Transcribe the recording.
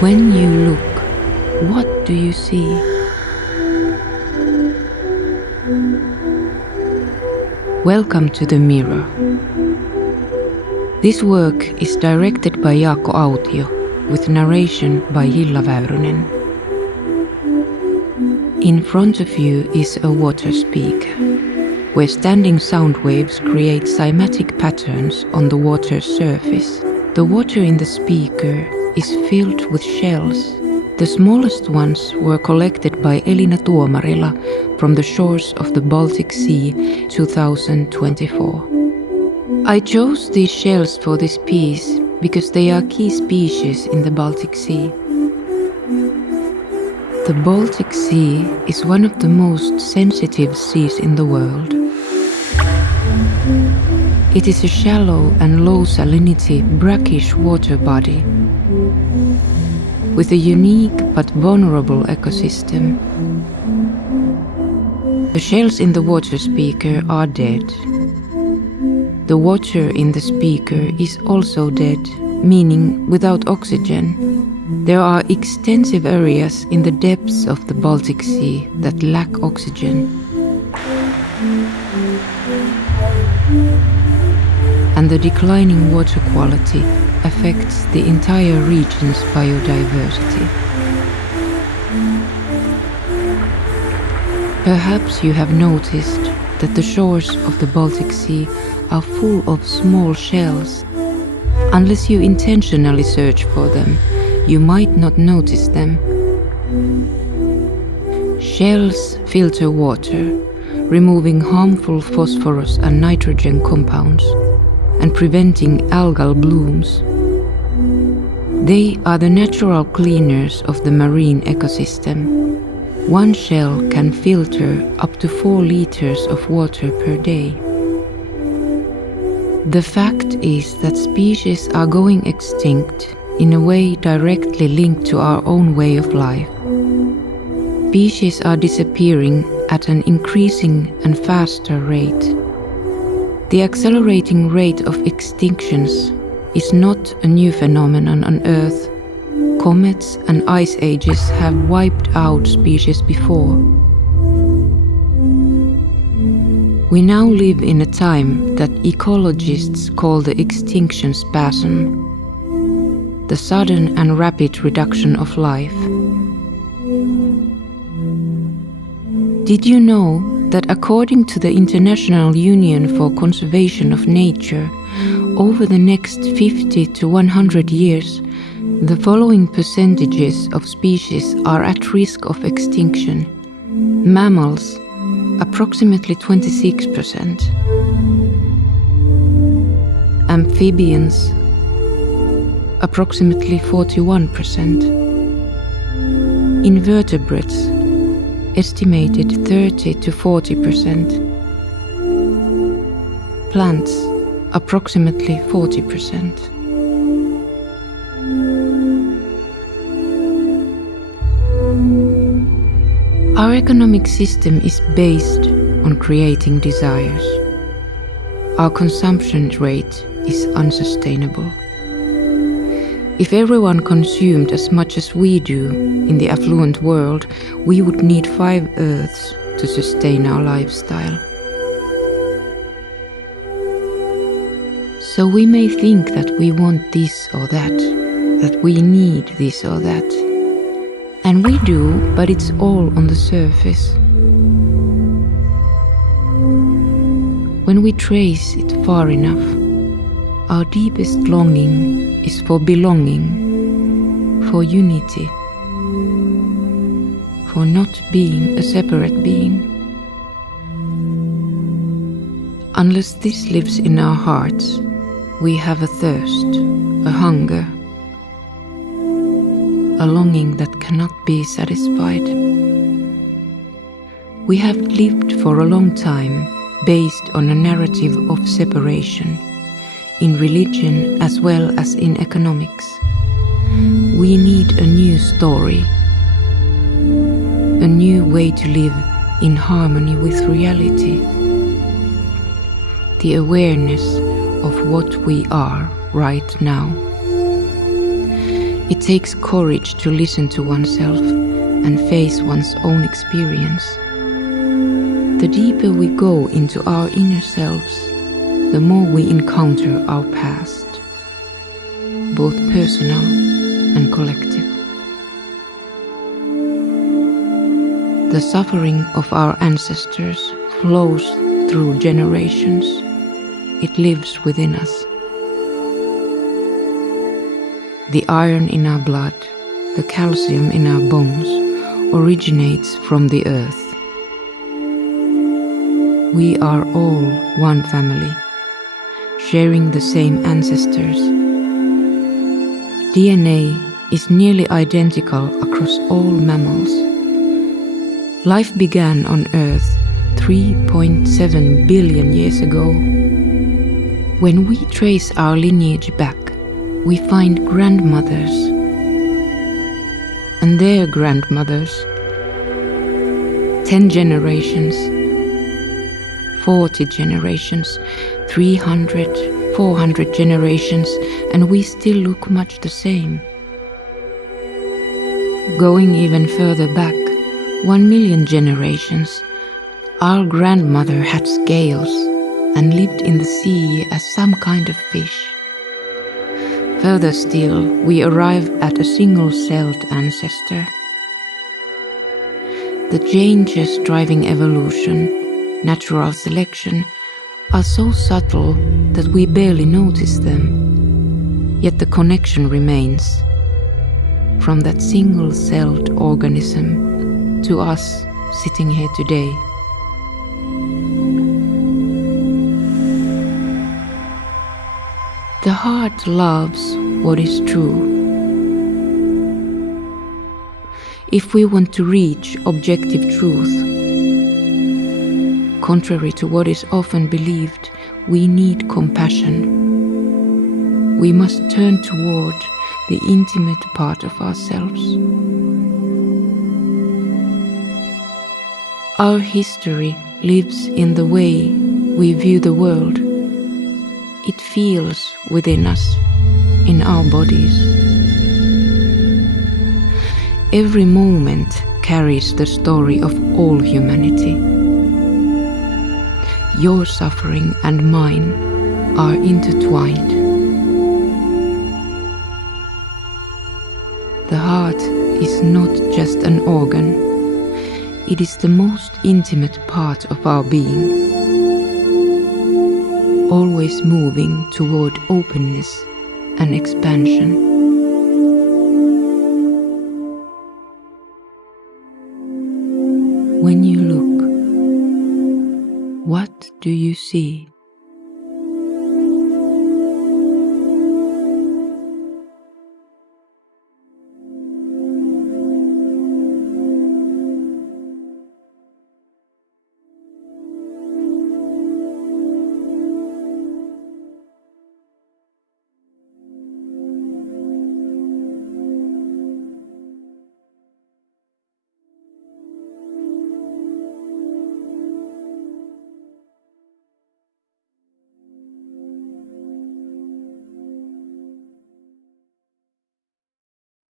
When you look, what do you see? Welcome to the mirror. This work is directed by Jaakko Autio, with narration by Hilla Väyrynen. In front of you is a water speaker, where standing sound waves create cymatic patterns on the water's surface. The water in the speaker is filled with shells. The smallest ones were collected by Elina Tuomarila from the shores of the Baltic Sea 2024. I chose these shells for this piece because they are key species in the Baltic Sea. The Baltic Sea is one of the most sensitive seas in the world. It is a shallow and low salinity brackish water body with a unique but vulnerable ecosystem. The shells in the water speaker are dead. The water in the speaker is also dead, meaning without oxygen. There are extensive areas in the depths of the Baltic Sea that lack oxygen. And the declining water quality affects the entire region's biodiversity. Perhaps you have noticed that the shores of the Baltic Sea are full of small shells. Unless you intentionally search for them, you might not notice them. Shells filter water, removing harmful phosphorus and nitrogen compounds, and preventing algal blooms. They are the natural cleaners of the marine ecosystem. One shell can filter up to 4 liters of water per day. The fact is that species are going extinct in a way directly linked to our own way of life. Species are disappearing at an increasing and faster rate. The accelerating rate of extinctions is not a new phenomenon on Earth. Comets and ice ages have wiped out species before. We now live in a time that ecologists call the extinction spasm, the sudden and rapid reduction of life. Did you know that according to the International Union for Conservation of Nature, over the next 50 to 100 years, the following percentages of species are at risk of extinction? Mammals, approximately 26%. Amphibians, approximately 41%. Invertebrates, estimated 30 to 40%. Plants, approximately 40%. Our economic system is based on creating desires. Our consumption rate is unsustainable. If everyone consumed as much as we do in the affluent world, we would need 5 Earths to sustain our lifestyle. So we may think that we want this or that we need this or that. And we do, but it's all on the surface. When we trace it far enough, our deepest longing is for belonging, for unity, for not being a separate being. Unless this lives in our hearts, we have a thirst, a hunger, a longing that cannot be satisfied. We have lived for a long time based on a narrative of separation, in religion as well as in economics. We need a new story, a new way to live in harmony with reality, the awareness of what we are right now. It takes courage to listen to oneself and face one's own experience. The deeper we go into our inner selves, the more we encounter our past, both personal and collective. The suffering of our ancestors flows through generations. It lives within us. The iron in our blood, the calcium in our bones, originates from the earth. We are all one family, sharing the same ancestors. DNA is nearly identical across all mammals. Life began on Earth 3.7 billion years ago. When we trace our lineage back, we find grandmothers and their grandmothers, 10 generations, 40 generations, 300, 400 generations, and we still look much the same. Going even further back, 1 million generations, our grandmother had scales and lived in the sea as some kind of fish. Further still, we arrive at a single-celled ancestor. The changes driving evolution, natural selection, are so subtle that we barely notice them, yet the connection remains. From that single-celled organism to us sitting here today. The heart loves what is true. If we want to reach objective truth, contrary to what is often believed, we need compassion. We must turn toward the intimate part of ourselves. Our history lives in the way we view the world. It feels within us, in our bodies. Every moment carries the story of all humanity. Your suffering and mine are intertwined. The heart is not just an organ. It is the most intimate part of our being, always moving toward openness and expansion. When you look, what do you see?